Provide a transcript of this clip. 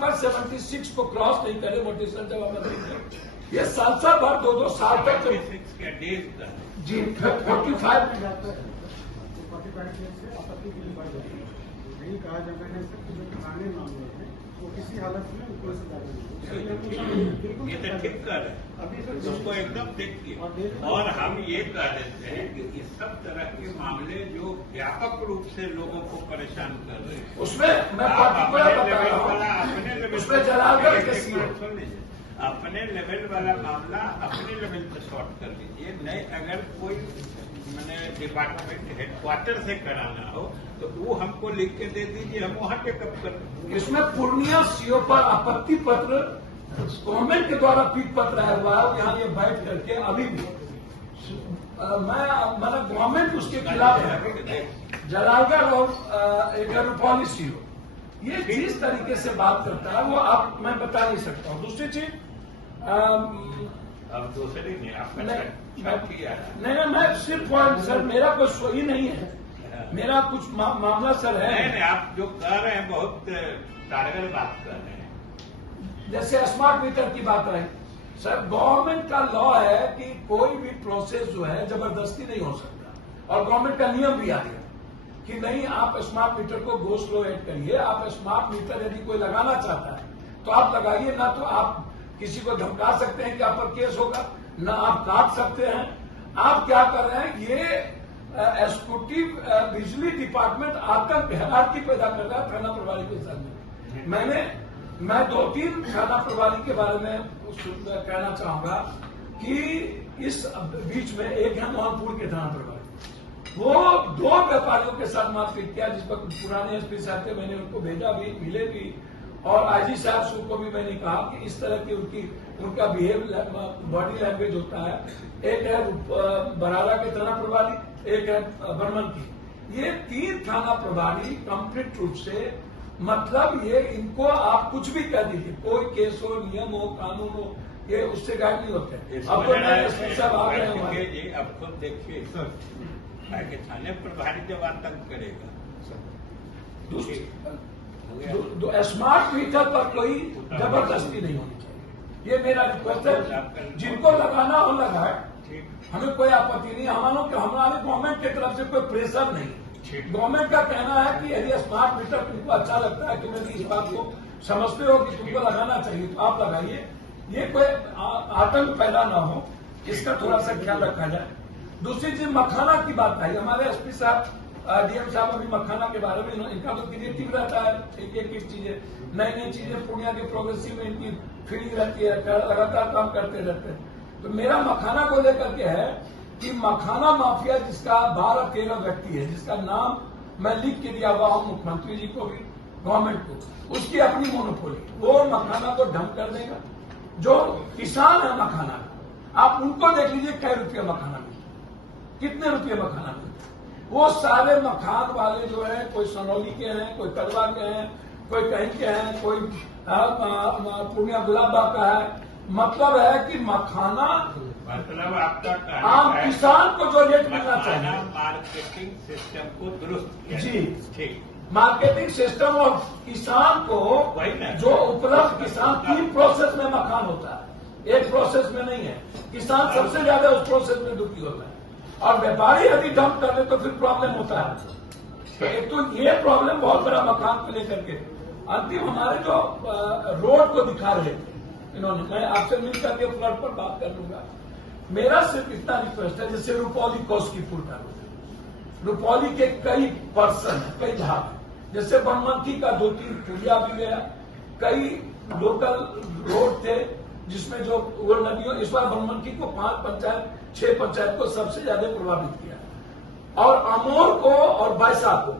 पर 76 को क्रॉस नहीं करे मोटिवेशन जब हम ये साल भर 2-2 साल तक जी 45 नहीं कहा जाता है जो पुराने मामले हैं वो किसी हालत में ऊपर से ये तो ठीक कर है, उसको एकदम देखिए। और हम ये कह देते हैं कि इस सब तरह के मामले जो व्यापक रूप से लोगों को परेशान कर रहे हैं, उसमें मैं अपने लेवल वाला मामला अपने लेवल पर सॉर्ट कर लीजिए। नहीं अगर कोई मैंने डिपार्टमेंट हेडक्वार्टर से कराना हो तो वो हमको लिख के दे दीजिए, हम वहाँ टेकअप कर देंगे। इसमें पूर्णिया सीओ पर आपत्ति पत्र गवर्नमेंट के द्वारा पीठ पत्र आया हुआ है। यहाँ ये बैठ करके अभी भी मतलब गवर्नमेंट उसके खिलाफ है। जलालगढ़ और एक रुपौली सीओ ये जिस तरीके से बात करता है वो आप मैं बता नहीं सकता हूँ। दूसरी चीज अब दूसरी नहीं आपका नहीं मैं सिर्फ सर मेरा कोई सोई नहीं है, मेरा कुछ मामला सर है। नहीं आप जो कर रहे हैं बहुत कारगर बात कर रहे हैं। जैसे स्मार्ट मीटर की बात रही सर, गवर्नमेंट का लॉ है कि कोई भी प्रोसेस जो है जबरदस्ती नहीं हो सकता और गवर्नमेंट का नियम भी आ गया कि नहीं आप स्मार्ट मीटर को गो स्लो ऐड करिए। आप स्मार्ट मीटर यदि कोई लगाना चाहता है तो आप लगाइए, ना तो आप किसी को धमका सकते हैं कि आप पर केस होगा, ना आप काट सकते हैं। आप क्या कर रहे हैं, ये एग्जीक्यूटिव बिजली डिपार्टमेंट आतंक हैरारकी पैदा कर रहा है थाना प्रभारी के सामने। मैं 2-3 थाना प्रभारी के बारे में कहना चाहूंगा कि इस बीच में एक है मोहनपुर के थाना प्रभारी, वो 2 व्यापारियों के साथ मारपीट किया, जिस पर पुराने एसपी साहब थे, मैंने उनको भेजा भी, मिले भी और आईजी साहब को भी मैंने कहा कि इस तरह की उनका बिहेव बॉडी लैंग्वेज होता है। एक है बराला के थाना प्रभारी, एक है बर्मन की। ये 3 थाना प्रभारी कंप्लीट रूप से मतलब ये इनको आप कुछ भी कह दीजिए, कोई केस हो, नियम हो, कानून हो, ये उससे गायब नहीं होते। अब तो नए एसपी साहब आ गए हैं। अब खुद देखिए थाने प्रभारी जब आतंक करेगा स्मार्ट मीटर पर कोई जबरदस्ती नहीं होनी चाहिए, ये मेरा रिक्वेस्ट है। जिनको लगाना हो लगाए, हमें कोई आपत्ति नहीं। हमारे गवर्नमेंट की तरफ से कोई प्रेशर नहीं। गवर्नमेंट का कहना है कि यदि स्मार्ट मीटर तुमको अच्छा लगता है, तुम यदि इस बात को समझते हो कि तुमको लगाना चाहिए तो आप लगाइए। ये कोई आतंक पैदा ना हो, इसका थोड़ा सा ख्याल रखा जाए। दूसरी चीज मखाना की बात आई, हमारे एसपी साहब डीएम साहब अभी मखाना के बारे में इनका तो क्रिएटिव रहता है, एक चीजें नई चीजें पूर्णिया के प्रोग्रेसिव में इनकी फीलिंग रहती है, लगातार काम करते रहते हैं। तो मेरा मखाना को लेकर के है कि मखाना माफिया जिसका 12-13 व्यक्ति है, जिसका नाम मैं लिख के दिया हुआ हूं मुख्यमंत्री जी को भी, गवर्नमेंट को, उसकी अपनी मोनोपोली, वो मखाना को ढंग कर देगा। जो किसान है मखाना का, आप उनको देख लीजिए कै रुपये मखाना मिलता, कितने रुपये मखाना मिलता। वो सारे मखान वाले जो है, कोई सनौली के हैं, कोई कड़वा के हैं, कोई कहीं के हैं, कोई पूर्णिया गुलाबबाग का है। मतलब है कि मखाना मतलब आपका आम किसान को जो रेट मिलना चाहिए, मार्केटिंग सिस्टम को दुरुस्त जी ठीक, मार्केटिंग सिस्टम और किसान को जो उपलब्ध, किसान 3 प्रोसेस में मखान होता है, एक प्रोसेस में नहीं है। किसान सबसे ज्यादा उस प्रोसेस में दुखी होता है और व्यापारी यदि डंप कर दे तो फिर प्रॉब्लम होता है। तो एक तो ये प्रॉब्लम बहुत बड़ा मकान को लेकर के। अंतिम हमारे जो रोड को दिखा रहे थे इन्होंने, मैं आपसे मिलकर के फ्लड पर बात कर लूंगा। मेरा सिर्फ इतना रिक्वेस्ट है, जैसे रुपौली कोसकीपुर का रोड, रुपौली के कई पर्सन है, कई भाग है, जैसे बनमनखी का 2-3 पुलिया भी गया, कई लोकल रोड थे जिसमें जो वो नदियों, इस बार बनमनखी को 5 पंचायत 6 पंचायत को सबसे ज्यादा प्रभावित किया और अमोर को और बायसी को